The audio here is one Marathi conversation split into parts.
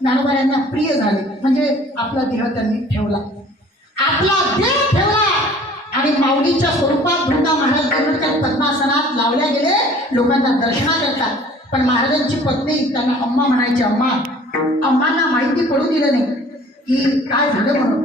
ज्ञानोबा यांना प्रिय झाले, म्हणजे आपला देह त्यांनी ठेवला, आपला देह ठेवला आणि माऊलीच्या स्वरूपात धुंडा महाराज देवळच्या पद्मासनात लावल्या गेले लोकांना दर्शनाकरता. पण महाराजांची पत्नी त्यांना अम्मा म्हणायची. अम्मांना माहिती पडू दिलं नाही की काय झालं म्हणून,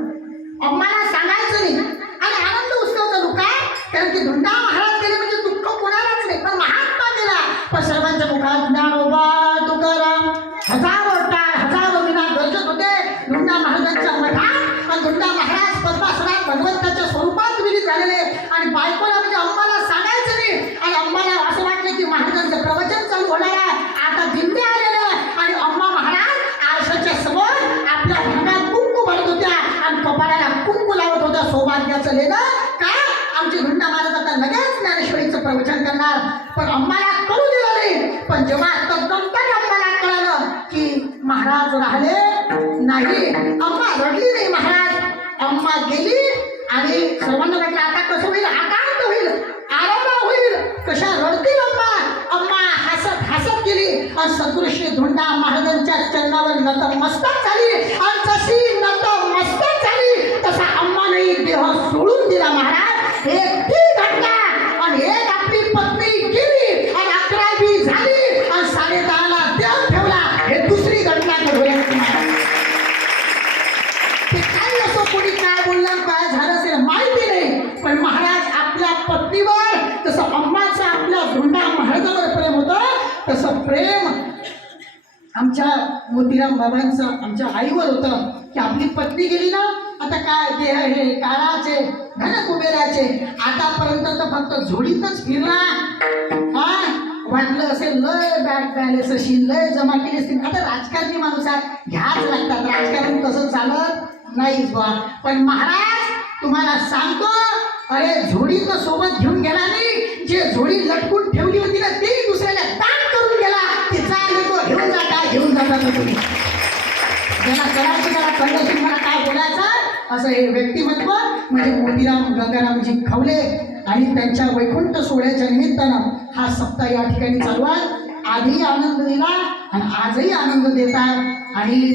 अम्माला सांगायचं नाही आणि आनंद उत्सव चालू. काय? कारण की धुंडा महाराज गेले म्हणजे दुःख कोणालाच नाही, पण महात्मा गेला. पण सर्वांच्या मुखात ज्ञानोबा तुकाराम हजारो विना गरजत होते धुंडा महाराजांच्या मठात. आणि धुंडा महाराज पद्मासनात भगवंताच्या स्वरूपात विलीन झालेले आणि बायकोला म्हणजे अम्माला सांगायचं नाही. आणि अम्माला असं वाटलं की महाराजांचं प्रवचन चालू होणार आहे, आता दिंडे आलेलं आणि अम्मा महाराज आरशाच्या समोर आपल्या भिंगात कुंकू भरत होत्या आणि कपाळाला कुंकू लावत होत्या. सौभाग्याचं लेणं का आमचे धुंडा महाराज आता लगेच ज्ञानेश्वरीचं प्रवचन करणार, पण अम्माला करू दिलं नाही. पण जेव्हा तदनंतर अम्माला कळालं की महाराज राहिले नाही, अम्मा रडली नाही. महाराज अम्मा गेली आणि सर्वांना वाटलं आता कसं होईल, आकांत होईल, आराम होईल, कशा रडतील अम्मा. अम्मा हसत हसत गेली आणि सद्गुरू श्री धुंडा महाराजांच्या चरणावर नतमस्तक झाली. आणि जशी नतमस्तक झाली तसा अम्मानेही देह सोडून दिला. महाराज एक ती घटना आणि एक आपली पत्नी गेली आणि 11वी झाली आणि 10:30ला देह ठेवला. हे दुसरी घटना घडवली. ते काय असो, कोणी काय बोललं, काय झालं असेल माहिती नाही, पण महाराज आपल्या पत्नीवर जसं अम्माचं आपल्या धुंडा महाराजांवर प्रेम होतं तसं प्रेम आमच्या मोतीराम बाबांचं आमच्या आईवर होतं. की आपली पत्नी गेली ना, आता काय देह हे काळाचे धन कुबेराचे, आतापर्यंत तर फक्त झोडीतच फिरला. वाटलं असेल लय बॅट बॅलेन्स अशी लय जमा केली असतील. आता राजकारणी माणूस आहे, घ्याच लागतात, राजकारण तसं चालत नाहीच बा. पण महाराज तुम्हाला सांगतो, अरे झोडी तर सोबत घेऊन गेला नाही, जे झोडी लटकून ठेवली होती ना ती दुसऱ्याला दान करून गेला. तिचा तो घेऊन जाता तुम्ही ज्याला करायचं त्याला कळलं मला काय बोलायचं. असं हे व्यक्तिमत्व म्हणजे मोतीराम गंगारामजी खवले आणि त्यांच्या वैकुंठ सोहळ्याच्या निमित्तानं हा सप्ताह या ठिकाणी चालू आहे. आधी आनंद दिला आणि आजही आनंद देतात. आणि